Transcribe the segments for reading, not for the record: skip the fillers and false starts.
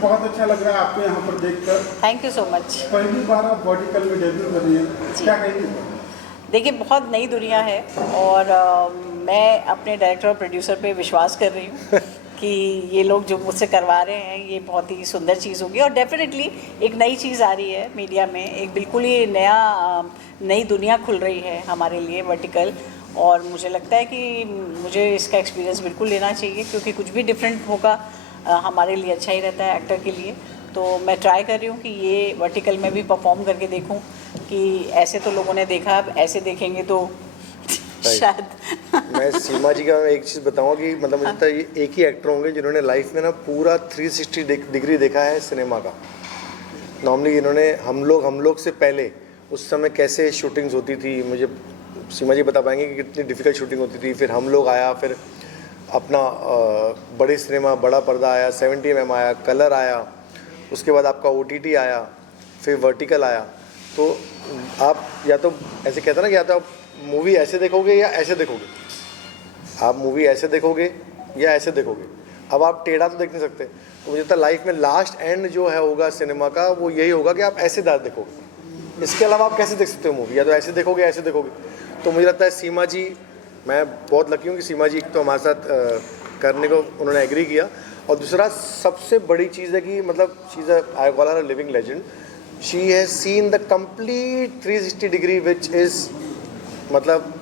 बहुत अच्छा लग रहा है आपको यहाँ पर देखकर। Thank you so much. पहली बार आप वर्टिकल में डेब्यू कर रही हैं, क्या कहेंगे? देखिए, बहुत नई दुनिया है और मैं अपने डायरेक्टर और प्रोड्यूसर पे विश्वास कर रही हूँ कि ये लोग जो मुझसे करवा रहे हैं ये बहुत ही सुंदर चीज़ होगी। और डेफिनेटली एक नई चीज़ आ रही है मीडिया में, एक बिल्कुल ही नई दुनिया खुल रही है हमारे लिए, वर्टिकल। और मुझे लगता है कि मुझे इसका एक्सपीरियंस बिल्कुल लेना चाहिए, क्योंकि कुछ भी डिफरेंट होगा हमारे लिए अच्छा ही रहता है एक्टर के लिए। तो मैं ट्राई कर रही हूँ कि ये वर्टिकल में भी परफॉर्म करके देखूँ कि ऐसे तो लोगों ने देखा, अब ऐसे देखेंगे तो शायद। मैं सीमा जी का एक चीज़ बताऊंगा कि मतलब मुझे लगता है ये एक ही एक्टर होंगे जिन्होंने लाइफ में ना पूरा 360 डिग्री देखा है सिनेमा का। नॉर्मली इन्होंने हम लोग से पहले उस समय कैसे शूटिंग्स होती थी, मुझे सीमा जी बता पाएंगे कि कितनी डिफ़िकल्ट शूटिंग होती थी। फिर हम लोग आया, फिर अपना बड़े सिनेमा, बड़ा पर्दा आया, 70 mm आया, कलर आया, उसके बाद आपका OTT आया, फिर वर्टिकल आया। तो आप या तो ऐसे कहते हैं ना कि या तो आप मूवी ऐसे देखोगे या ऐसे देखोगे, आप मूवी ऐसे देखोगे या ऐसे देखोगे। अब आप टेढ़ा तो देख नहीं सकते। तो मुझे लगता है लाइफ में लास्ट एंड जो है होगा सिनेमा का, वो यही होगा कि आप ऐसे देखोगे। इसके अलावा आप कैसे देख सकते हो मूवी, या तो ऐसे देखोगे ऐसे देखोगे। तो मुझे लगता है सीमा जी, मैं बहुत लकी हूँ कि सीमा जी एक तो हमारे साथ करने को उन्होंने एग्री किया, और दूसरा सबसे बड़ी चीज़ है कि मतलब she is I call her a living legend. She has seen the complete 360 degree which is मतलब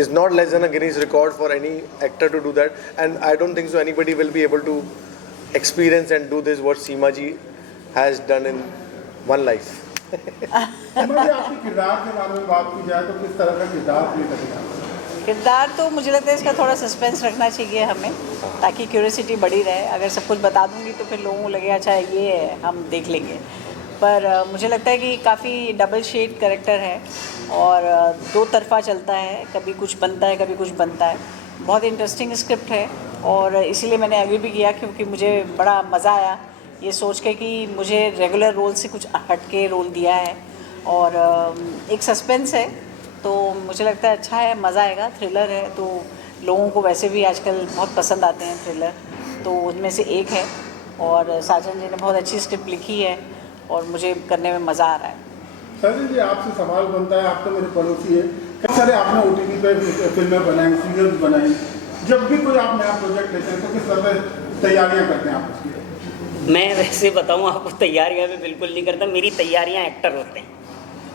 is not less than a Guinness record for any actor to do that, and I don't think so anybody will be able to experience and do this what Seema ji has done in one life. सीमा जी, आपके किरदार के बारे में बात की जाए तो किस तरह का किरदार प्ले करेगा? किरदार तो मुझे लगता है इसका थोड़ा सस्पेंस रखना चाहिए हमें, ताकि क्यूरियोसिटी बढ़ी रहे। अगर सब कुछ बता दूंगी तो फिर लोगों को लगेगा अच्छा ये है, हम देख लेंगे। पर मुझे लगता है कि काफ़ी डबल शेड कैरेक्टर है और दो तरफा चलता है, कभी कुछ बनता है कभी कुछ बनता है। बहुत इंटरेस्टिंग स्क्रिप्ट है और इसीलिए मैंने एग्री भी किया, क्योंकि मुझे बड़ा मज़ा आया ये सोच के कि मुझे रेगुलर रोल से कुछ हट के रोल दिया है। और एक सस्पेंस है तो मुझे लगता है अच्छा है, मज़ा आएगा। थ्रिलर है तो लोगों को वैसे भी आजकल बहुत पसंद आते हैं थ्रिलर, तो उनमें से एक है। और साजन जी ने बहुत अच्छी स्क्रिप्ट लिखी है और मुझे करने में मज़ा आ रहा है। साजन जी, आपसे सवाल बनता है, आप तो मेरे पड़ोसी है, कई सारे आपने OTT पे फिल्में बनाई, सीरियल्स बनाई। जब भी कोई आप नया प्रोजेक्ट लेते हैं तो किस तरह से तैयारियाँ करते हैं आप उसकी? मैं वैसे बताऊँ आपको, तैयारियाँ मैं बिल्कुल नहीं करता। मेरी तैयारियाँ एक्टर होते हैं।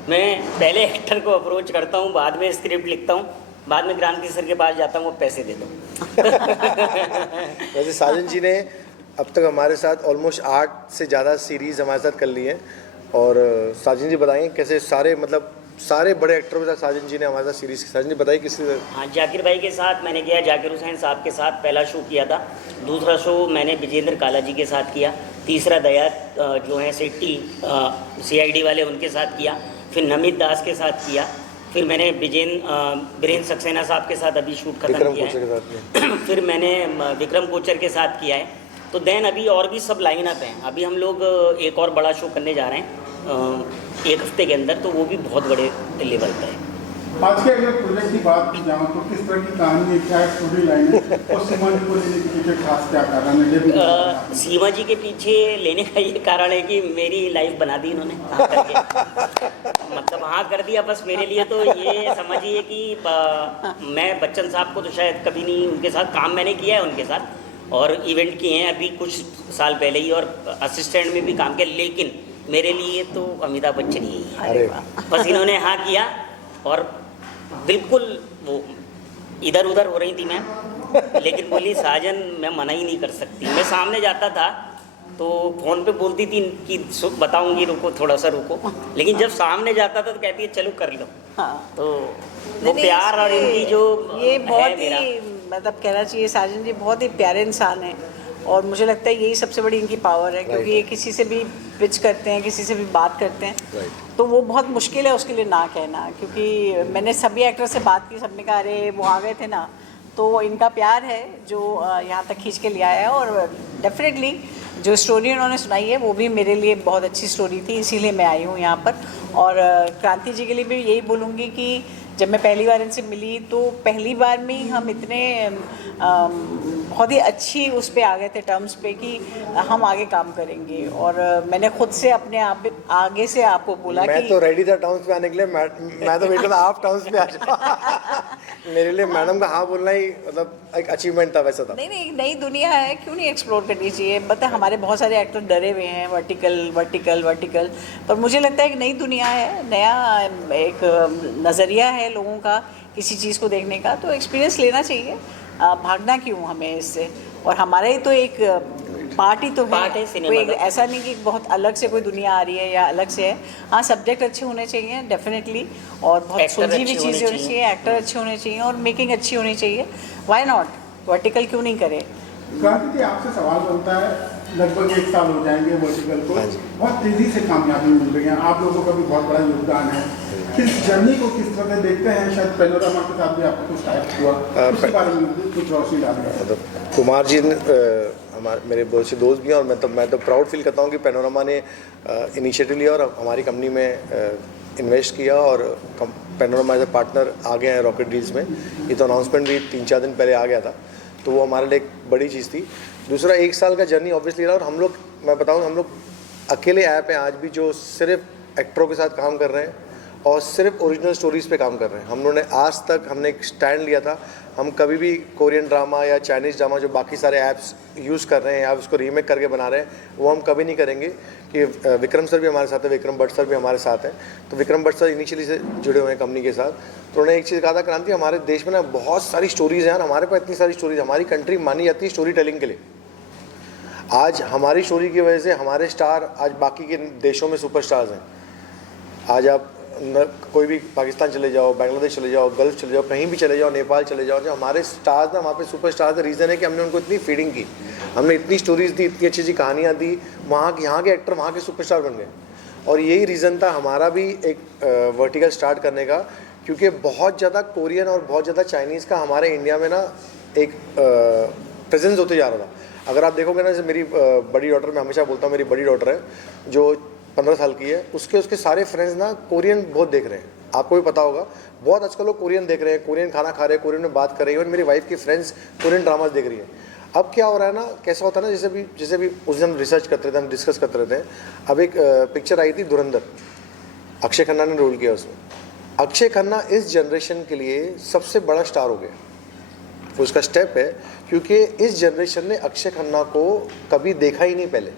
मैं पहले एक्टर को अप्रोच करता हूँ, बाद में स्क्रिप्ट लिखता हूँ, बाद में क्रांति सर के पास जाता हूँ, वो पैसे दे दो। वैसे साजन जी ने अब तक हमारे साथ ऑलमोस्ट 8 से ज़्यादा सीरीज़ हमारे साथ कर ली हैं। और साजन जी बताएंगे कैसे सारे बड़े एक्टरों के साथ साजन जी ने हमारे साथ सीरीज़। साजन जी बताइए किसी। हाँ, जाकिर भाई के साथ मैंने किया, जाकिर हुसैन साहब के साथ पहला शो किया था। दूसरा शो मैंने विजेंद्र काला जी के साथ किया। तीसरा दया जो है सेट्टी CID वाले, उनके साथ किया। फिर नमित दास के साथ किया। फिर मैंने बीरेंद्र सक्सेना साहब के साथ अभी शूट खत्म किया है। फिर मैंने विक्रम कोचर के साथ किया है। तो देन अभी और भी सब लाइन अप हैं। अभी हम लोग एक और बड़ा शो करने जा रहे हैं एक हफ्ते के अंदर, तो वो भी बहुत बड़े लेवल पर है। आज के अगर प्रोजेक्ट की बात की जाऊँ तो किस तरह की कहानी है, क्या स्टोरी लाइन है, और सीमा जी को लेने के पीछे खास क्या कारण है? सीमा जी के पीछे लेने का ये कारण है कि मेरी लाइफ बना दी इन्होंने हाँ करके। मतलब हाँ कर दिया बस मेरे लिए। तो ये समझिए कि मैं बच्चन साहब को तो शायद कभी नहीं, उनके साथ काम मैंने किया है उनके साथ, और इवेंट किए हैं अभी कुछ साल पहले ही, और असिस्टेंट में भी काम किया। लेकिन मेरे लिए तो अमिताभ बच्चन ही है। बस इन्होंने हाँ किया, और बिल्कुल वो इधर उधर हो रही थी मैम, लेकिन बोली साजन मैं मना ही नहीं कर सकती। मैं सामने जाता था तो फ़ोन पे बोलती थी कि बताऊंगी, रुको थोड़ा सा रुको, लेकिन जब सामने जाता था तो कहती है चलो कर लो। हाँ। तो वो प्यार और इनकी जो ये बहुत मेरा, ही मतलब कहना चाहिए साजन जी बहुत ही प्यारे इंसान हैं, और मुझे लगता है यही सबसे बड़ी इनकी पावर है, क्योंकि ये किसी से भी पिच करते हैं, किसी से भी बात करते हैं, तो वो बहुत मुश्किल है उसके लिए ना कहना। क्योंकि मैंने सभी एक्टर से बात की, सबने कहा अरे वो आ गए थे ना, तो इनका प्यार है जो यहाँ तक खींच के ले आया है। और डेफिनेटली जो स्टोरी उन्होंने सुनाई है वो भी मेरे लिए बहुत अच्छी स्टोरी थी, इसीलिए मैं आई हूँ यहाँ पर। और क्रांति जी के लिए भी यही बोलूँगी कि जब मैं पहली बार इनसे मिली तो पहली बार में ही हम इतने बहुत ही अच्छी उस पे आ गए थे टर्म्स पे कि हम आगे काम करेंगे। और मैंने खुद से अपने आप आगे से आपको बोला मैं कि तो रेडी था टाउन्स पे आने के लिए, मैं तो वेट कर रहा था आप टाउन्स पे आ जाओ। मेरे लिए मैडम का हाँ बोलना ही मतलब एक अचीवमेंट था, वैसा था। नहीं नहीं, नई दुनिया है, क्यों नहीं एक्सप्लोर करनी चाहिए। पता है हमारे बहुत सारे एक्टर डरे हुए हैं वर्टिकल, पर मुझे लगता है एक नई दुनिया है, नया एक नज़रिया है लोगों का किसी चीज़ को देखने का, तो एक्सपीरियंस लेना चाहिए। भागना क्यों हमें इससे। और हमारा ही तो एक पार्ट ही तो पार्ट है है, सिनेमा कोई का। ऐसा नहीं कि बहुत अलग से कोई दुनिया आ रही है या अलग से है। हाँ, सब्जेक्ट अच्छे होने चाहिए डेफिनेटली, और बहुत Actor सुलझी हुई अच्छे चीज़ें होने होनी चाहिए, एक्टर अच्छे होने चाहिए और मेकिंग अच्छी होनी चाहिए। व्हाई नॉट, वर्टिकल क्यों नहीं करे। क्रांति जी, आपसे सवाल बनता है, लगभग 1 साल हो जाएंगे वर्टिकल को, हाँ जी। बहुत तेजी से कामयाबी मिल रही है, आप लोगों का भी बहुत बड़ा योगदान है। इस जर्नी को किस तरह से देखते हैं? शायद पैनोरामा के साथ भी आपको कुछ टाइप हुआ, उसके बारे में मुझे कुछ रोशनी डालिए। मतलब कुमार जी हमारे मेरे बहुत से दोस्त भी हैं, और मैं तो प्राउड फील करता हूँ कि पैनोरामा ने इनिशिएटिव लिया और हमारी कंपनी में इन्वेस्ट किया, और पैनोरामा एज ए पार्टनर आ गए हैं रॉकेट डील्स में। ये तो अनाउंसमेंट भी 3-4 दिन पहले आ गया था, तो वो हमारे लिए एक बड़ी चीज़ थी। दूसरा, 1 साल का जर्नी ऑब्वियसली रहा, और हम लोग, मैं बताऊँ, हम लोग अकेले ऐप हैं आज भी जो सिर्फ एक्टरों के साथ काम कर रहे हैं और सिर्फ ओरिजिनल स्टोरीज़ पे काम कर रहे हैं। हम लोगों ने आज तक हमने एक स्टैंड लिया था, हम कभी भी कोरियन ड्रामा या चाइनीज़ ड्रामा जो बाकी सारे ऐप्स यूज़ कर रहे हैं या उसको रीमेक करके बना रहे हैं, वो हम कभी नहीं करेंगे। कि विक्रम सर भी हमारे साथ है, विक्रम भट्ट सर भी हमारे साथ हैं। तो विक्रम भट्ट सर इनिशियली से जुड़े हुए हैं कंपनी के साथ, तो उन्होंने एक चीज़ कहा था, क्रांति हमारे देश में ना बहुत सारी स्टोरीज़ हैं यार, हमारे पास इतनी सारी स्टोरीज, हमारी कंट्री मानी जाती है स्टोरी टेलिंग के लिए। आज हमारी स्टोरी की वजह से हमारे स्टार आज बाकी के देशों में सुपरस्टार्स हैं। आज आप कोई भी पाकिस्तान चले जाओ, बांग्लादेश चले जाओ, गल्फ चले जाओ, कहीं भी चले जाओ, नेपाल चले जाओ, जो हमारे स्टार्स ना वहाँ पे सुपरस्टार्स का रीज़न है कि हमने उनको इतनी फीडिंग की, हमने इतनी स्टोरीज़ दी, इतनी अच्छी अच्छी कहानियाँ दी, यहाँ के एक्टर वहाँ के सुपरस्टार बन गए। और यही रीज़न था हमारा भी एक वर्टिकल स्टार्ट करने का, क्योंकि बहुत ज़्यादा कोरियन और बहुत ज़्यादा चाइनीज़ का हमारे इंडिया में ना एक प्रेजेंस होते जा रहा था। अगर आप देखोगे ना, जैसे मेरी बड़ी डॉटर, मैं हमेशा बोलता हूँ मेरी बड़ी डॉटर है जो 15 साल की है, उसके सारे फ्रेंड्स ना कोरियन बहुत देख रहे हैं। आपको भी पता होगा, बहुत आजकल लोग कोरियन देख रहे हैं, कोरियन खाना खा रहे हैं, कोरियन में बात कर रहे हैं। इवन मेरी वाइफ की फ्रेंड्स कोरियन ड्रामाज देख रही है। अब क्या हो रहा है ना, कैसा होता है ना, जैसे भी उस दिन हम रिसर्च करते थे, हम डिस्कस करते रहते हैं। अब एक पिक्चर आई थी धुरंधर, अक्षय खन्ना ने रोल किया उसमें। अक्षय खन्ना इस जनरेशन के लिए सबसे बड़ा स्टार हो गया, वो उसका स्टेप है, क्योंकि इस जनरेशन ने अक्षय खन्ना को कभी देखा ही नहीं पहले।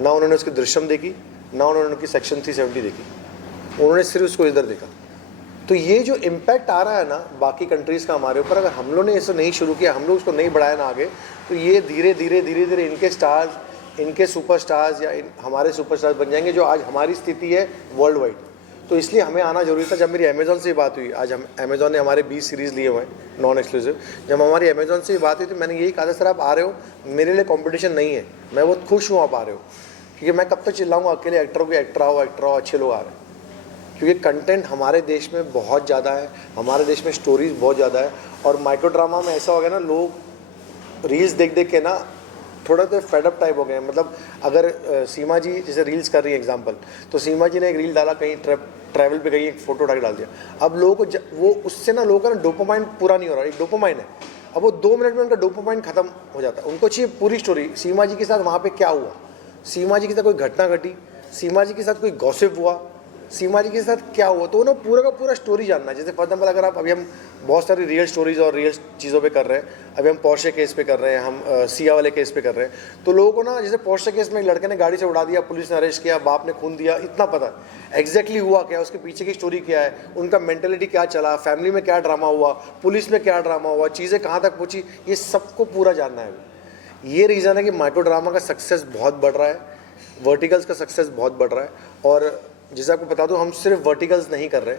ना उन्होंने उसकी दृश्यम देखी, ना उन्होंने उनकी सेक्शन 370 देखी, उन्होंने सिर्फ उसको इधर देखा। तो ये जो इम्पैक्ट आ रहा है ना बाकी कंट्रीज़ का हमारे ऊपर, अगर हम लोग ने इसे नहीं शुरू किया, हम लोग उसको नहीं बढ़ाया ना आगे, तो ये धीरे धीरे इनके स्टार्स, इनके सुपरस्टार्स या हमारे सुपरस्टार्स बन जाएंगे, जो आज हमारी स्थिति है वर्ल्ड वाइड। तो इसलिए हमें आना जरूरी था। जब मेरी अमेज़ॉन से बात हुई, आज हम अमेज़ॉन ने हमारे 20 सीरीज़ लिए हुए हैं नॉन एक्सक्लूसिव, जब हमारी अमेज़ॉन से बात हुई तो मैंने यही कहा था, सर आप आ रहे हो, मेरे लिए कंपटीशन नहीं है, मैं बहुत खुश हूँ आप आ रहे हो, क्योंकि मैं कब तक चिल्लाऊंगा अकेले एक्टरों के एक्टर आओ अच्छे लोग आ रहे हैं। क्योंकि कंटेंट हमारे देश में बहुत ज़्यादा है, हमारे देश में स्टोरीज बहुत ज़्यादा है। और माइक्रो ड्रामा में ऐसा हो गया ना, लोग रील्स देख के ना थोड़ा तो फेडअप टाइप हो गए हैं। मतलब अगर सीमा जी जैसे रील्स कर रही है एग्जांपल, तो सीमा जी ने एक रील डाला, कहीं ट्रैवल पे गई, एक फ़ोटो उठा के डाल दिया। अब लोगों को वो उससे ना लोगों का ना डोपामाइन पूरा नहीं हो रहा, एक डोपामाइन है, अब वो 2 मिनट में उनका डोपामाइन खत्म हो जाता है। उनको चाहिए पूरी स्टोरी, सीमा जी के साथ वहाँ पे क्या हुआ, सीमा जी के साथ कोई घटना घटी, सीमा जी के साथ कोई गॉसिप हुआ, सीमा जी के साथ क्या हुआ, तो उन्हें पूरा का पूरा स्टोरी जानना है। जैसे फॉर एग्जाम्पल अगर आप, अभी हम बहुत सारी रियल स्टोरीज और रियल चीज़ों पे कर रहे हैं, अभी हम पोर्शे केस पे कर रहे हैं, हम सिया वाले केस पे कर रहे हैं, तो लोगों को ना जैसे पोर्शे केस में एक लड़के ने गाड़ी से उड़ा दिया, पुलिस ने अरेस्ट किया, बाप ने खून दिया, इतना पता है एग्जैक्टली हुआ क्या, उसके पीछे की स्टोरी क्या है, उनका मेंटेलिटी क्या चला, फैमिली में क्या ड्रामा हुआ, पुलिस में क्या ड्रामा हुआ, चीज़ें कहाँ तक पहुँची, ये सबको पूरा जानना है। ये रीज़न है कि माइक्रो ड्रामा का सक्सेस बहुत बढ़ रहा है, वर्टिकल्स का सक्सेस बहुत बढ़ रहा है। और जैसे आपको बता दूं, हम सिर्फ वर्टिकल्स नहीं कर रहे,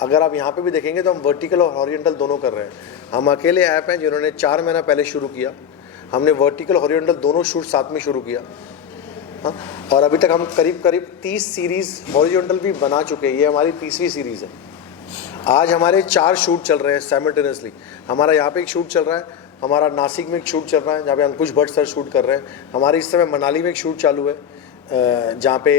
अगर आप यहाँ पे भी देखेंगे तो हम वर्टिकल और हॉरिजॉन्टल दोनों कर रहे हैं। हम अकेले ऐप हैं जिन्होंने 4 महीना पहले शुरू किया, हमने वर्टिकल हॉरिजॉन्टल दोनों शूट साथ में शुरू किया। हाँ, और अभी तक हम करीब 30 सीरीज़ हॉरिजॉन्टल भी बना चुके हैं, ये हमारी 30वीं सीरीज़ है। आज हमारे 4 शूट चल रहे हैं साइमल्टेनियसली। हमारा यहाँ पे एक शूट चल रहा है, हमारा नासिक में एक शूट चल रहा है जहाँ पे अंकुश भट्ट सर शूट कर रहे हैं, हमारे इस समय मनाली में एक शूट चालू है, जहाँ पे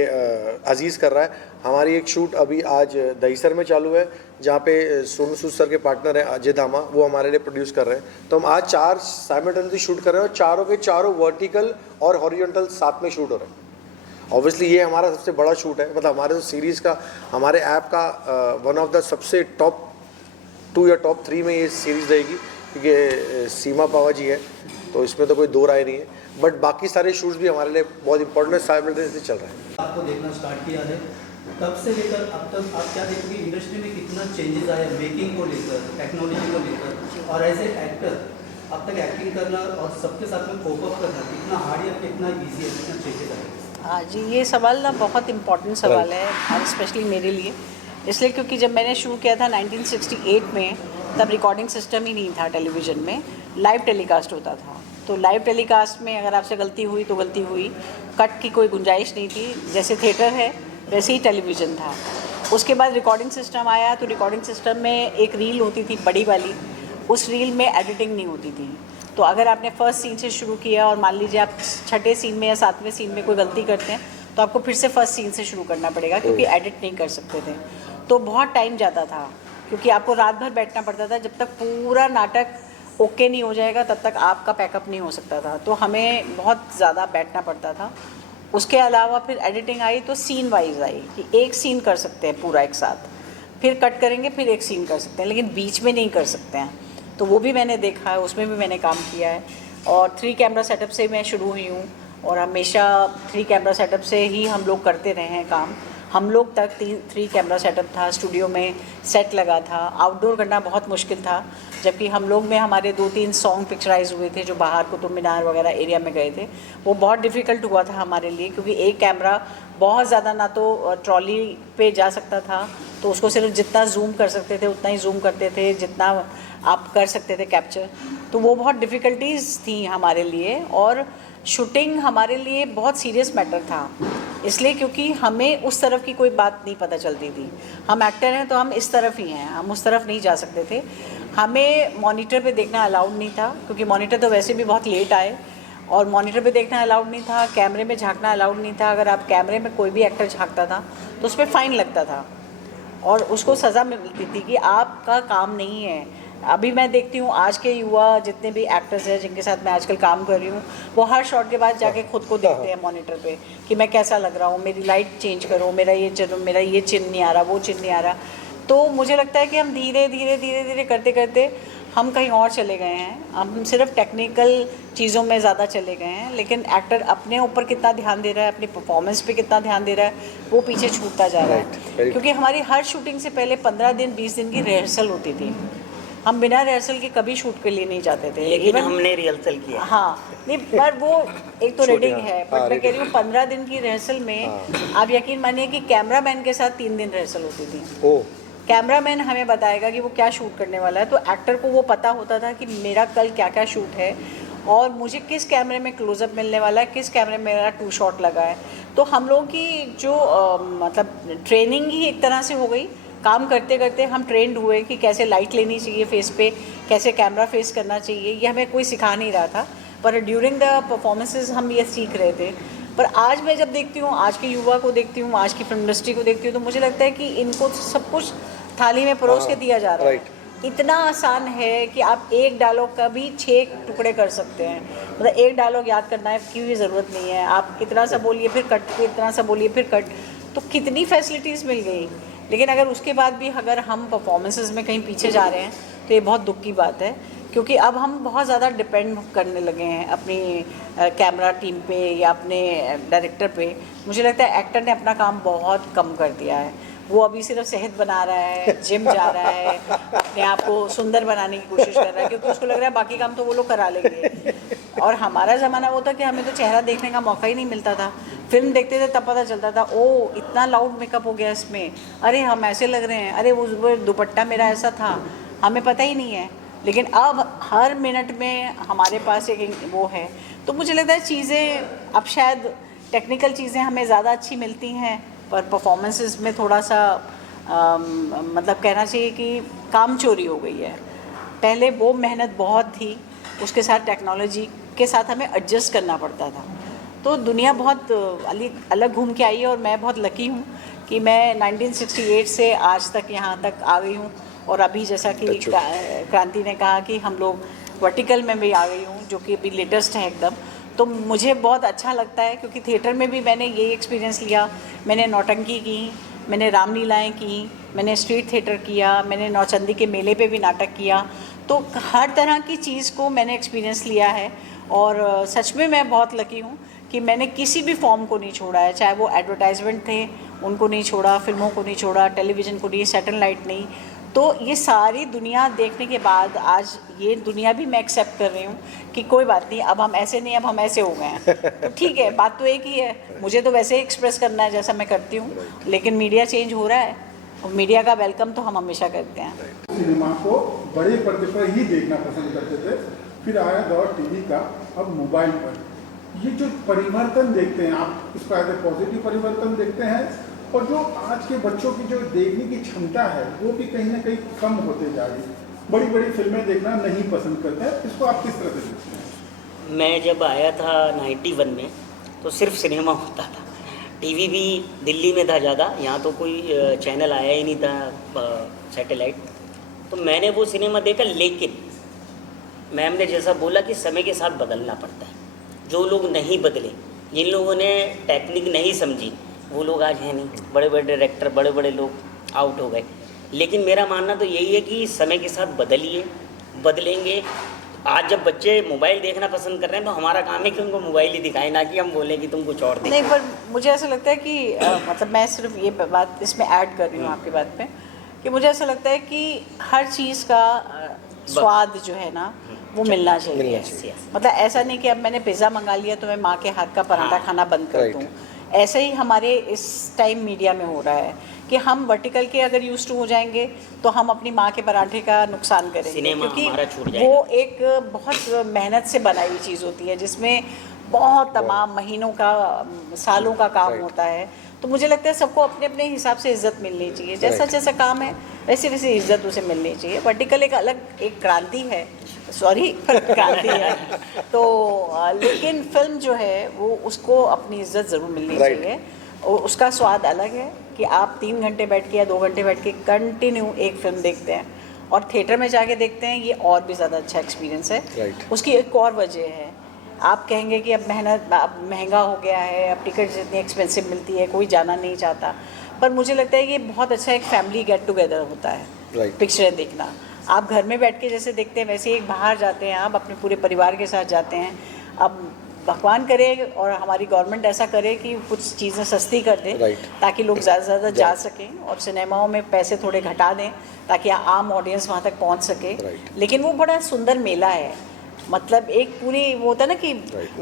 अजीज़ कर रहा है। हमारी एक शूट अभी आज दहीसर में चालू है, जहाँ पे सोनू सूद सर के पार्टनर हैं अजय धामा, वो हमारे लिए प्रोड्यूस कर रहे हैं। तो हम आज 4 साइमल्टेनियसली शूट कर रहे हैं और चारों के चारों वर्टिकल और हॉरिजॉन्टल साथ में शूट हो रहे हैं। ऑब्वियसली ये हमारा सबसे बड़ा शूट है, मतलब हमारे तो सीरीज़ का, हमारे ऐप का वन ऑफ द सबसे टॉप 2 या टॉप 3 में ये सीरीज़ रहेगी, क्योंकि सीमा पावा जी है, तो इसमें तो कोई दो राय नहीं है। बट बाकी सारे शूट्स भी हमारे लिए बहुत इंपॉर्टेंट साइमल्टेनियसली चल रहे हैं। आपको देखना स्टार्ट किया है, तब से लेकर अब तक आप क्या देखोगे इंडस्ट्री में कितना चेंजेस आया मेकिंग को लेकर, टेक्नोलॉजी को लेकर, और एज ए एक्टर अब तक एक्टिंग करना और सबके साथ में कोप अप करना कितना हार्ड या कितना ईजी है, कितना चेंजेस आया? हाँ जी, ये सवाल ना बहुत इम्पोर्टेंट सवाल है, और स्पेशली मेरे लिए, इसलिए क्योंकि जब मैंने शुरू किया था 1968 में, तब रिकॉर्डिंग सिस्टम ही नहीं था टेलीविज़न में, लाइव टेलीकास्ट होता था। तो लाइव टेलीकास्ट में अगर आपसे गलती हुई तो गलती हुई, कट की कोई गुंजाइश नहीं थी। जैसे थिएटर है वैसे ही टेलीविज़न था। उसके बाद रिकॉर्डिंग सिस्टम आया, तो रिकॉर्डिंग सिस्टम में एक रील होती थी बड़ी वाली, उस रील में एडिटिंग नहीं होती थी। तो अगर आपने फर्स्ट सीन से शुरू किया और मान लीजिए आप 6ठे सीन में या 7वें सीन में कोई गलती करते हैं, तो आपको फिर से फर्स्ट सीन से शुरू करना पड़ेगा, क्योंकि एडिट नहीं कर सकते थे। तो बहुत टाइम जाता था, क्योंकि आपको रात भर बैठना पड़ता था। जब तक पूरा नाटक ओके नहीं हो जाएगा तब तक आपका पैकअप नहीं हो सकता था। तो हमें बहुत ज़्यादा बैठना पड़ता था। उसके अलावा फिर एडिटिंग आई तो सीन वाइज आई, कि एक सीन कर सकते हैं पूरा एक साथ, फिर कट करेंगे, फिर एक सीन कर सकते हैं, लेकिन बीच में नहीं कर सकते हैं। तो वो भी मैंने देखा है, उसमें भी मैंने काम किया है। और 3 कैमरा सेटअप से मैं शुरू हुई हूँ, और हमेशा 3 कैमरा सेटअप से ही हम लोग करते रहे हैं काम। हम लोग तक 3 कैमरा सेटअप था, स्टूडियो में सेट लगा था, आउटडोर करना बहुत मुश्किल था। जबकि हम लोग में हमारे 2-3 सॉन्ग पिक्चराइज हुए थे जो बाहर कुतुब मीनार वगैरह एरिया में गए थे। वो बहुत डिफ़िकल्ट हुआ था हमारे लिए, क्योंकि एक कैमरा बहुत ज़्यादा ना तो ट्रॉली पे जा सकता था, तो उसको सिर्फ जितना जूम कर सकते थे उतना ही जूम करते थे, जितना आप कर सकते थे कैप्चर। तो वो बहुत डिफ़िकल्टीज़ थी हमारे लिए, और शूटिंग हमारे लिए बहुत सीरियस मैटर था, इसलिए क्योंकि हमें उस तरफ की कोई बात नहीं पता चलती थी। हम एक्टर हैं तो हम इस तरफ ही हैं, हम उस तरफ नहीं जा सकते थे। हमें मॉनिटर पे देखना अलाउड नहीं था, क्योंकि मॉनिटर तो वैसे भी बहुत लेट आए, और मॉनिटर पे देखना अलाउड नहीं था। कैमरे में झांकना अलाउड नहीं था। अगर आप कैमरे में कोई भी एक्टर झांकता था तो उस पर फ़ाइन लगता था, और उसको सज़ा मिलती थी कि आपका काम नहीं है। अभी मैं देखती हूँ आज के युवा जितने भी एक्टर्स हैं जिनके साथ मैं आजकल काम कर रही हूँ, वो हर शॉट के बाद जाके खुद को देखते हैं मॉनिटर पे कि मैं कैसा लग रहा हूँ, मेरी लाइट चेंज करो, मेरा ये चिन्ह नहीं आ रहा, वो चिन्ह नहीं आ रहा। तो मुझे लगता है कि हम धीरे धीरे करते करते हम कहीं और चले गए हैं। हम सिर्फ टेक्निकल चीज़ों में ज़्यादा चले गए हैं, लेकिन एक्टर अपने ऊपर कितना ध्यान दे रहा है, अपनी परफॉर्मेंस पे कितना ध्यान दे रहा है, वो पीछे छूटता जा रहा है। क्योंकि हमारी हर शूटिंग से पहले 15 दिन 20 दिन की रिहर्सल होती थी। हम बिना रिहर्सल के कभी शूट के लिए नहीं जाते थे, लेकिन हमने रिहर्सल किया। हाँ, नहीं, पर वो एक तो रीडिंग है, बट मैं कह रही हूँ 15 दिन की रिहर्सल में आप यकीन मानिए कि कैमरामैन के साथ 3 दिन रिहर्सल होती थी। कैमरामैन हमें बताएगा कि वो क्या शूट करने वाला है, तो एक्टर को वो पता होता था कि मेरा कल क्या क्या शूट है, और मुझे किस कैमरे में क्लोजअप मिलने वाला है, किस कैमरे में मेरा 2 शॉट लगा है। तो हम लोगों की जो मतलब ट्रेनिंग ही एक तरह से हो गई। काम करते करते हम ट्रेंड हुए कि कैसे लाइट लेनी चाहिए फेस पे, कैसे कैमरा फेस करना चाहिए, ये हमें कोई सिखा नहीं रहा था, पर ड्यूरिंग द परफॉर्मेंसेस हम ये सीख रहे थे। पर आज मैं जब देखती हूँ, आज के युवा को देखती हूँ, आज की फिल्म इंडस्ट्री को देखती हूँ, तो मुझे लगता है कि इनको सब कुछ थाली में परोस के दिया जा रहा है। इतना आसान है कि आप एक डायलॉग का भी 6 टुकड़े कर सकते हैं। मतलब एक डायलॉग याद करना है की भी ज़रूरत नहीं है, आप इतना सा बोलिए फिर कट, फिर इतना सा बोलिए फिर कट, तो कितनी फैसिलिटीज़ मिल गई। लेकिन अगर उसके बाद भी अगर हम परफॉर्मेंसेस में कहीं पीछे जा रहे हैं तो ये बहुत दुख की बात है, क्योंकि अब हम बहुत ज़्यादा डिपेंड करने लगे हैं अपनी कैमरा टीम पे या अपने डायरेक्टर पे। मुझे लगता है एक्टर ने अपना काम बहुत कम कर दिया है। वो अभी सिर्फ सेहत बना रहा है, जिम जा रहा है, अपने आप को सुंदर बनाने की कोशिश कर रहा है, क्योंकि उसको लग रहा है बाकी काम तो वो लोग करा लेंगे। और हमारा ज़माना वो था कि हमें तो चेहरा देखने का मौका ही नहीं मिलता था। फिल्म देखते थे तब पता चलता था, ओ इतना लाउड मेकअप हो गया इसमें, अरे हम ऐसे लग रहे हैं, अरे वो दुपट्टा मेरा ऐसा था, हमें पता ही नहीं है। लेकिन अब हर मिनट में हमारे पास एक वो है। तो मुझे लगता है चीज़ें अब शायद टेक्निकल चीज़ें हमें ज़्यादा अच्छी मिलती हैं, पर परफॉर्मेंसेस में थोड़ा सा मतलब कहना चाहिए कि काम चोरी हो गई है। पहले वो मेहनत बहुत थी, उसके साथ टेक्नोलॉजी के साथ हमें एडजस्ट करना पड़ता था। तो दुनिया बहुत अलग घूम के आई है और मैं बहुत लकी हूँ कि मैं 1968 से आज तक यहाँ तक आ गई हूँ। और अभी जैसा कि क्रांति ने कहा कि हम लोग वर्टिकल में भी आ गई हूँ, जो कि अभी लेटेस्ट है एकदम। तो मुझे बहुत अच्छा लगता है क्योंकि थिएटर में भी मैंने यही एक्सपीरियंस लिया। मैंने नौटंकी की, मैंने रामलीलाएँ की, मैंने स्ट्रीट थिएटर किया, मैंने नौचंदी के मेले पे भी नाटक किया। तो हर तरह की चीज़ को मैंने एक्सपीरियंस लिया है और सच में मैं बहुत लकी हूँ कि मैंने किसी भी फॉर्म को नहीं छोड़ा है, चाहे वो एडवर्टाइजमेंट थे उनको नहीं छोड़ा, फिल्मों को नहीं छोड़ा, टेलीविज़न को नहीं, सैटेलाइट नहीं। तो ये सारी दुनिया देखने के बाद आज ये दुनिया भी मैं एक्सेप्ट कर रही हूँ कि कोई बात नहीं, अब हम ऐसे नहीं, अब हम ऐसे हो गए हैं। तो ठीक है, बात तो एक ही है, मुझे तो वैसे ही एक्सप्रेस करना है जैसा मैं करती हूँ, लेकिन मीडिया चेंज हो रहा है और मीडिया का वेलकम तो हम हमेशा करते हैं। सिनेमा को बड़े पर्दे पर ही देखना पसंद करते थे, फिर आया दौर टीवी का, अब मोबाइल पर। ये जो परिवर्तन देखते हैं आप, इसको एज ए पॉजिटिव परिवर्तन देखते हैं, और जो आज के बच्चों की जो देखने की क्षमता है वो भी कहीं ना कहीं कम होते जा रही है, बड़ी बड़ी फिल्में देखना नहीं पसंद करते हैं, इसको आप किस तरह से देखते हैं? मैं जब आया था 91 में तो सिर्फ सिनेमा होता था, टीवी भी दिल्ली में था ज़्यादा, यहाँ तो कोई चैनल आया ही नहीं था सैटेलाइट। तो मैंने वो सिनेमा देखा, लेकिन मैम ने जैसा बोला कि समय के साथ बदलना पड़ता है। जो लोग नहीं बदले, जिन लोगों ने टेक्निक नहीं समझी, वो लोग आज हैं नहीं, बड़े बड़े डायरेक्टर, बड़े बड़े लोग आउट हो गए। लेकिन मेरा मानना तो यही है कि समय के साथ बदलिए, बदलेंगे। आज जब बच्चे मोबाइल देखना पसंद कर रहे हैं तो हमारा काम है कि उनको मोबाइल ही दिखाएं, ना कि हम बोलें कि तुम कुछ और देखो। नहीं, पर मुझे ऐसा लगता है कि मतलब मैं सिर्फ ये बात इसमें ऐड कर रही हूँ आपकी बात पे, कि मुझे ऐसा लगता है कि हर चीज़ का स्वाद जो है ना वो मिलना चाहिए। मतलब ऐसा नहीं कि अब मैंने पिज़्ज़ा मंगा लिया तो मैं माँ के हाथ का पराठा खाना बंद कर दूँ। ऐसे ही हमारे इस टाइम मीडिया में हो रहा है कि हम वर्टिकल के अगर यूज टू हो जाएंगे तो हम अपनी माँ के पराठे का नुकसान करेंगे, क्योंकि वो एक बहुत मेहनत से बनाई हुई चीज़ होती है जिसमें बहुत तमाम महीनों का, सालों का काम होता है। तो मुझे लगता है सबको अपने अपने हिसाब से इज्जत मिलनी चाहिए, जैसा जैसा काम है वैसे वैसे इज्जत उसे मिलनी चाहिए। वर्टिकल एक अलग एक क्रांति है, सॉरी क्रांति है तो लेकिन फिल्म जो है वो उसको अपनी इज्जत ज़रूर मिलनी चाहिए। और उसका स्वाद अलग है कि आप 3 घंटे बैठ के या 2 घंटे बैठ के कंटिन्यू एक फिल्म देखते हैं और थिएटर में जाके देखते हैं, ये और भी ज़्यादा अच्छा एक्सपीरियंस है। उसकी एक और वजह है, आप कहेंगे कि अब महंगा हो गया है, अब टिकट जितनी एक्सपेंसिव मिलती है कोई जाना नहीं चाहता, पर मुझे लगता है कि बहुत अच्छा एक फैमिली गेट टुगेदर होता है पिक्चरें देखना। आप घर में बैठ के जैसे देखते हैं वैसे एक बाहर जाते हैं, आप अपने पूरे परिवार के साथ जाते हैं। अब भगवान करे और हमारी गवर्नमेंट ऐसा करे कि कुछ चीज़ें सस्ती कर दे ताकि लोग ज़्यादा से ज़्यादा जा सकें और सिनेमाओं में पैसे थोड़े घटा दें ताकि आम ऑडियंस वहाँ तक पहुँच सके। लेकिन वो बड़ा सुंदर मेला है, मतलब एक पूरी वो होता है ना कि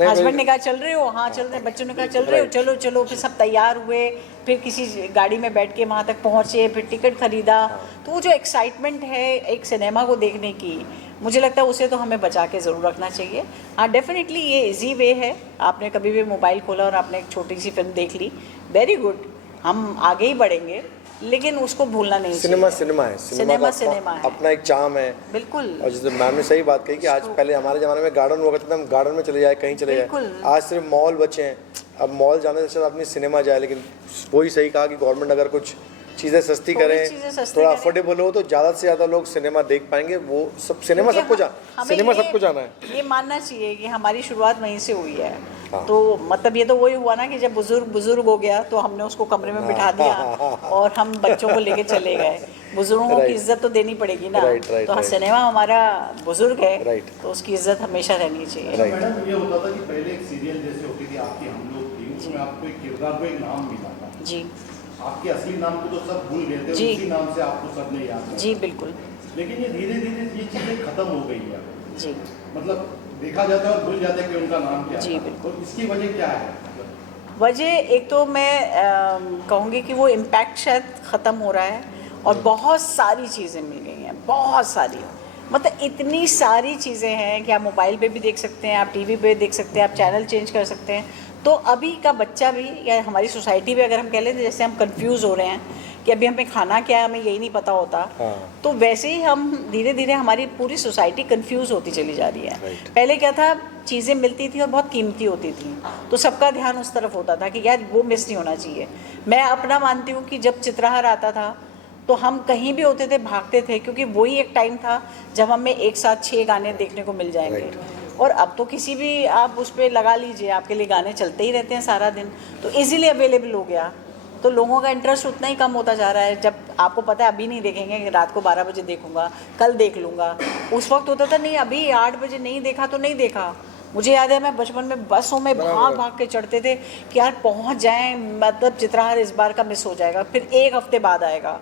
हस्बैंड ने कहा चल रहे हो, हाँ चल रहे हैं, बच्चों ने कहा चल रहे हो, चलो चलो, फिर सब तैयार हुए, फिर किसी गाड़ी में बैठ के वहाँ तक पहुँचे, फिर टिकट खरीदा। तो वो जो एक्साइटमेंट है एक सिनेमा को देखने की, मुझे लगता है उसे तो हमें बचा के ज़रूर रखना चाहिए। हाँ, डेफिनेटली ये इजी वे है, आपने कभी भी मोबाइल खोला और आपने एक छोटी सी फिल्म देख ली, वेरी गुड, हम आगे ही बढ़ेंगे, लेकिन उसको भूलना नहीं चाहिए। सिनेमा है, सिनेमा है, अपना एक चार्म है, बिल्कुल। और जैसे मैम ने सही बात कही कि आज पहले हमारे ज़माने में गार्डन हुआ करता था, हम गार्डन में चले जाए, कहीं चले जाए, आज सिर्फ मॉल बचे हैं। अब मॉल जाने से अच्छा आदमी सिनेमा जाए, लेकिन वही सही कहा कि गवर्नमेंट अगर कुछ चीज़ें सस्ती करें, थोड़ा अफोर्डेबल हो, तो ज़्यादा से ज़्यादा लोग सिनेमा देख पाएंगे। वो सब सिनेमा सबको जाना है। ये मानना चाहिए कि हमारी शुरुआत वहीं से हुई है। तो मतलब ये तो वही हुआ ना कि जब बुजुर्ग हो गया तो हमने उसको कमरे में बिठा दिया और हम बच्चों को लेके चले गए। बुजुर्गों की इज्जत तो देनी पड़ेगी ना। तो सिनेमा हमारा बुजुर्ग है तो उसकी इज्जत हमेशा रहनी चाहिए। मैडम, ये होता था कि पहले एक सीरियल जैसे होती थी आपकी हम लोग थी, उसमें आपको एक किरदार को एक नाम मिला था जी। आपके असली नाम को तो सब भूल गए थे, उसी नाम से आपको सब ने याद जी बिल्कुल। लेकिन ये धीरे धीरे ये चीज़ें खत्म हो गई है जी, मतलब देखा जाता है और भूल जाते हैं कि उनका नाम क्या जी है। बिल्कुल। तो इसकी वजह क्या है? वजह एक तो मैं कहूँगी कि वो इम्पैक्ट शायद ख़त्म हो रहा है और बहुत सारी चीज़ें मिल गई हैं, बहुत सारी, मतलब इतनी सारी चीज़ें हैं कि आप मोबाइल पे भी देख सकते हैं, आप टीवी पे देख सकते हैं, आप चैनल चेंज कर सकते हैं। तो अभी का बच्चा भी या हमारी सोसाइटी भी अगर हम कह लें तो जैसे हम कंफ्यूज हो रहे हैं कि अभी हमें खाना क्या है हमें यही नहीं पता होता, तो वैसे ही हम धीरे धीरे हमारी पूरी सोसाइटी कंफ्यूज होती चली जा रही है। पहले क्या था, चीज़ें मिलती थी और बहुत कीमती होती थी, तो सबका ध्यान उस तरफ होता था कि यार वो मिस नहीं होना चाहिए। मैं अपना मानती हूँ कि जब चित्रहार आता था तो हम कहीं भी होते थे भागते थे, क्योंकि वही एक टाइम था जब हमें एक साथ 6 गाने देखने को मिल जाएंगे। और अब तो किसी भी आप उस पर लगा लीजिए, आपके लिए गाने चलते ही रहते हैं सारा दिन, तो इजीली अवेलेबल हो गया, तो लोगों का इंटरेस्ट उतना ही कम होता जा रहा है। जब आपको पता है अभी नहीं देखेंगे, रात को 12 बजे देखूंगा, कल देख लूँगा, उस वक्त होता था नहीं अभी 8 बजे नहीं देखा तो नहीं देखा। मुझे याद है मैं बचपन में बसों में भाग भाग के चढ़ते थे कि यार पहुँच जाएँ, मतलब चित्रहार इस बार का मिस हो जाएगा, फिर 1 हफ्ते बाद आएगा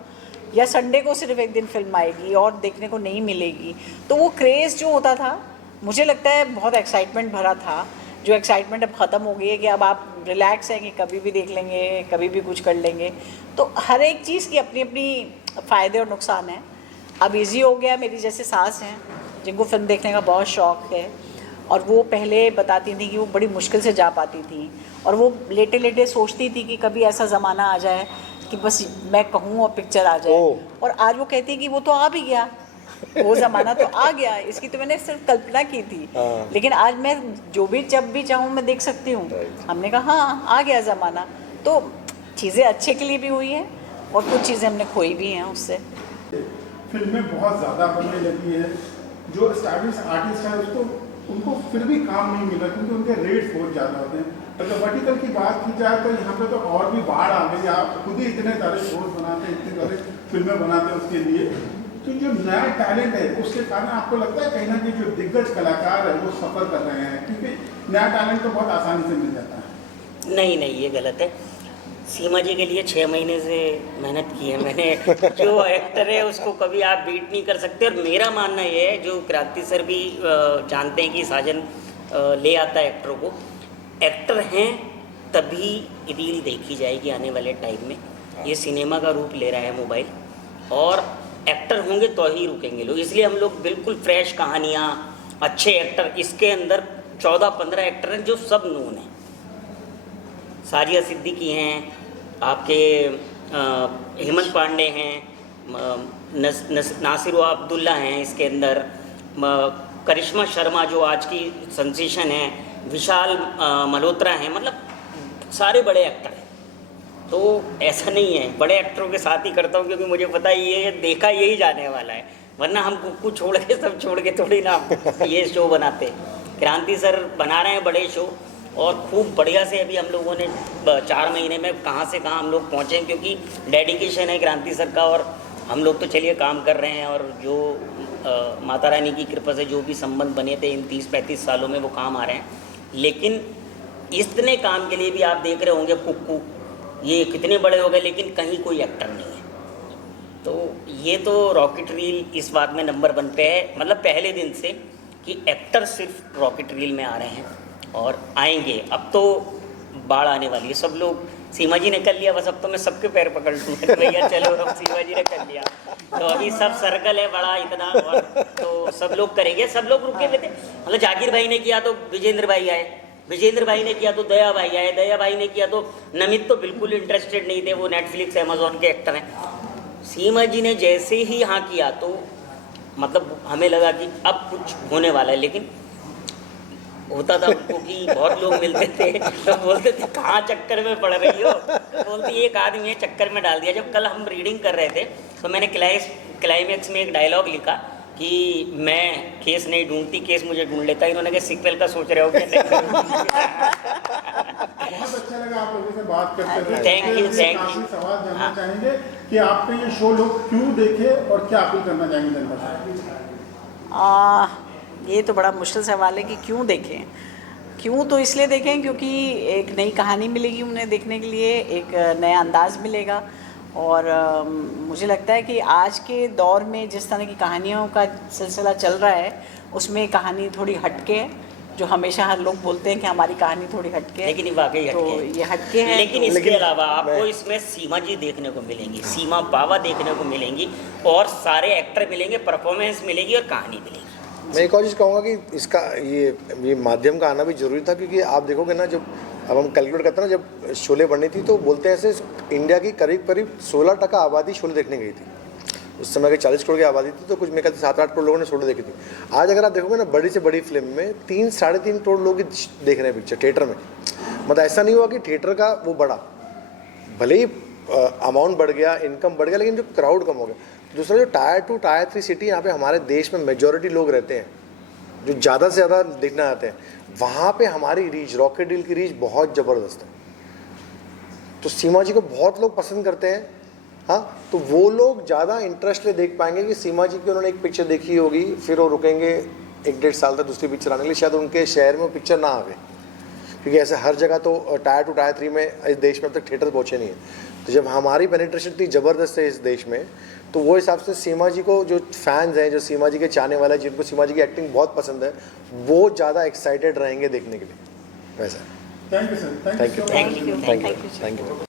या संडे को सिर्फ एक दिन फिल्म आएगी और देखने को नहीं मिलेगी। तो वो क्रेज़ जो होता था, मुझे लगता है बहुत एक्साइटमेंट भरा था, जो एक्साइटमेंट अब ख़त्म हो गई है कि अब आप रिलैक्स हैं कि कभी भी देख लेंगे, कभी भी कुछ कर लेंगे। तो हर एक चीज़ की अपनी अपनी फ़ायदे और नुकसान हैं। अब इजी हो गया, मेरी जैसे सास हैं जिनको फिल्म देखने का बहुत शौक़ है, और वो पहले बताती थी कि वो बड़ी मुश्किल से जा पाती थी, और वो लेटे लेटे सोचती थी कि कभी ऐसा ज़माना आ जाए कि बस मैं कहूँ और पिक्चर आ जाए। और आज वो कहती है कि वो तो आ भी गया, वो ज़माना तो आ गया, इसकी तो मैंने सिर्फ कल्पना की थी, लेकिन आज मैं जो भी जब भी चाहूँ मैं देख सकती हूँ। हमने कहा हाँ आ गया ज़माना, तो चीज़ें अच्छे के लिए भी हुई हैं और कुछ चीज़ें हमने खोई भी हैं उससे। फिल्में बहुत ज़्यादा बनने लगी है, जो एस्टैब्लिश आर्टिस्ट हैं उसको उनको फिर भी काम नहीं मिला, क्योंकि उनके रेट्स बहुत ज़्यादा होते हैं। अगर वर्टिकल की बात की जाए तो यहाँ पे तो और भी बाढ़ आ गई, आप खुद ही इतने सारे शोज बनाते हैं, इतनी सारी फिल्में बनाते हैं उसके लिए। तो जो नया टैलेंट है उसके कारण आपको लगता है कहीं ना कहीं जो दिग्गज कलाकार है वो सफ़र कर रहे हैं, क्योंकि नया टैलेंट तो बहुत आसानी से मिल जाता है। नहीं, ये गलत है। सीमा जी के लिए 6 महीने से मेहनत की है मैंने। जो एक्टर है उसको कभी आप बीट नहीं कर सकते। और मेरा मानना ये है, जो क्रांति सर भी जानते हैं कि साजन ले आता है एक्टरों को, एक्टर हैं तभी रील देखी जाएगी आने वाले टाइम में। ये सिनेमा का रूप ले रहा है मोबाइल, और एक्टर होंगे तो ही रुकेंगे लोग। इसलिए हम लोग बिल्कुल फ्रेश कहानियाँ, अच्छे एक्टर, इसके अंदर 14-15 एक्टर हैं जो सब नोन हैं। साजिया सिद्दीकी हैं, आपके हेमंत पांडे हैं, नासिर अब्दुल्ला हैं, इसके अंदर करिश्मा शर्मा जो आज की सेंसेशन है, विशाल मल्होत्रा हैं, मतलब सारे बड़े एक्टर हैं। तो ऐसा नहीं है, बड़े एक्टरों के साथ ही करता हूँ, क्योंकि मुझे पता है ये देखा यही जाने वाला है, वरना हम कुछ छोड़ के सब छोड़ के थोड़ी ना ये शो बनाते। क्रांति सर बना रहे हैं बड़े शो, और खूब बढ़िया से अभी हम लोगों ने 4 महीने में कहाँ से कहाँ हम लोग पहुँचे, क्योंकि डेडिकेशन है क्रांति सर का। और हम लोग तो चलिए काम कर रहे हैं, और जो माता रानी की कृपा से जो भी संबंध बने थे इन 30-35 सालों में वो काम आ रहे हैं। लेकिन इतने काम के लिए भी आप देख रहे होंगे कुक्कू, ये कितने बड़े हो गए, लेकिन कहीं कोई एक्टर नहीं है। तो ये तो रॉकेट रील इस बात में नंबर 1 पे है, मतलब पहले दिन से, कि एक्टर सिर्फ रॉकेट रील में आ रहे हैं और आएंगे। अब तो बाढ़ आने वाली है, सब लोग, सीमा जी ने कर लिया, बस अब तो मैं सबके पैर पकड़ लूँगा, भैया चलो, अब सीमा जी ने कर लिया, तो अभी सब सर्कल है बड़ा इतना, और तो सब लोग करेंगे। सब लोग रुके हुए थे, मतलब जाकिर भाई ने किया तो विजेंद्र भाई आए, विजेंद्र भाई ने किया तो दया भाई आए, दया भाई ने किया तो नमित तो बिल्कुल इंटरेस्टेड नहीं थे, वो नेटफ्लिक्स अमेजोन के एक्टर हैं। सीमा जी ने जैसे ही हाँ किया तो मतलब हमें लगा कि अब कुछ होने वाला है। लेकिन होता था उनको कि बहुत लोग मिलते थे तो बोलते थे कहाँ चक्कर में पड़ रही हो, बोलती एक आदमी है चक्कर में डाल दिया। जब कल हम रीडिंग कर रहे थे तो मैंने क्लाइमैक्स में एक डायलॉग लिखा कि मैं केस नहीं ढूंढती, केस मुझे ढूंढ लेता है। इन्होंने कहा सीक्वल का सोच रहे हो क्या? बहुत अच्छा लगा आप लोगों से बात करते हुए। Thank you. काफी सवाल जानना चाहेंगे कि आपके ये शो लोग क्यों देखे और क्या अपील करना चाहेंगे जनता से? ये तो बड़ा मुश्किल सवाल है कि क्यों देखें। क्यों तो इसलिए देखें क्योंकि एक नई कहानी मिलेगी उन्हें देखने के लिए, एक नया अंदाज़ मिलेगा। और मुझे लगता है कि आज के दौर में जिस तरह की कहानियों का सिलसिला चल रहा है उसमें कहानी थोड़ी हटके है, जो हमेशा हर लोग बोलते हैं कि हमारी कहानी थोड़ी हटके है, लेकिन वाकई तो ये हटके है। लेकिन इसके अलावा आपको इसमें सीमा जी देखने को मिलेंगी, सीमा बाबा देखने को मिलेंगी, और सारे एक्टर मिलेंगे, परफॉर्मेंस मिलेगी और कहानी मिलेगी। मैं एक और चीज़ कहूँगा कि इसका ये माध्यम का आना भी ज़रूरी था, क्योंकि आप देखोगे ना, जब अब हम कैलकुलेट करते हैं ना, जब शोले बनी थी तो बोलते हैं ऐसे इंडिया की करीब करीब 16% आबादी शोले देखने गई थी। उस समय की 40 करोड़ की आबादी थी तो कुछ मेरे ख्याल से 7-8 करोड़ लोगों ने शोले देखी थी। आज अगर आप देखोगे ना, बड़ी से बड़ी फिल्म में 3-3.5 करोड़ लोग देख रहे हैं पिक्चर थिएटर में। मतलब ऐसा नहीं हुआ कि थिएटर का वो बढ़ा, भले ही अमाउंट बढ़ गया, इनकम बढ़ गया, लेकिन जो क्राउड कम हो गया। दूसरा, जो टायर 2 टायर 3 सिटी यहाँ पे हमारे देश में मेजॉरिटी लोग रहते हैं जो ज़्यादा से ज़्यादा देखना आते हैं, वहाँ पे हमारी रीच, रॉकेट डील की रीच बहुत ज़बरदस्त है। तो सीमा जी को बहुत लोग पसंद करते हैं। हाँ, तो वो लोग ज़्यादा इंटरेस्ट ले देख पाएंगे कि सीमा जी की उन्होंने एक पिक्चर देखी होगी, फिर वो रुकेंगे 1-1.5 साल तक दूसरी पिक्चर आने के लिए, शायद उनके शहर में वो पिक्चर ना आवे, क्योंकि ऐसे हर जगह तो टायर 2 टायर 3 में इस देश में अब तक थिएटर पहुँचे नहीं है। तो जब हमारी पेनिट्रेशन इतनी ज़बरदस्त है इस देश में, तो वो हिसाब से सीमा जी को जो फैंस हैं, जो सीमा जी के चाहने वाले हैं, जिनको सीमा जी की एक्टिंग बहुत पसंद है, वो ज़्यादा एक्साइटेड रहेंगे देखने के लिए। वैसा। Thank you sir, thank you, thank you, thank you, thank you.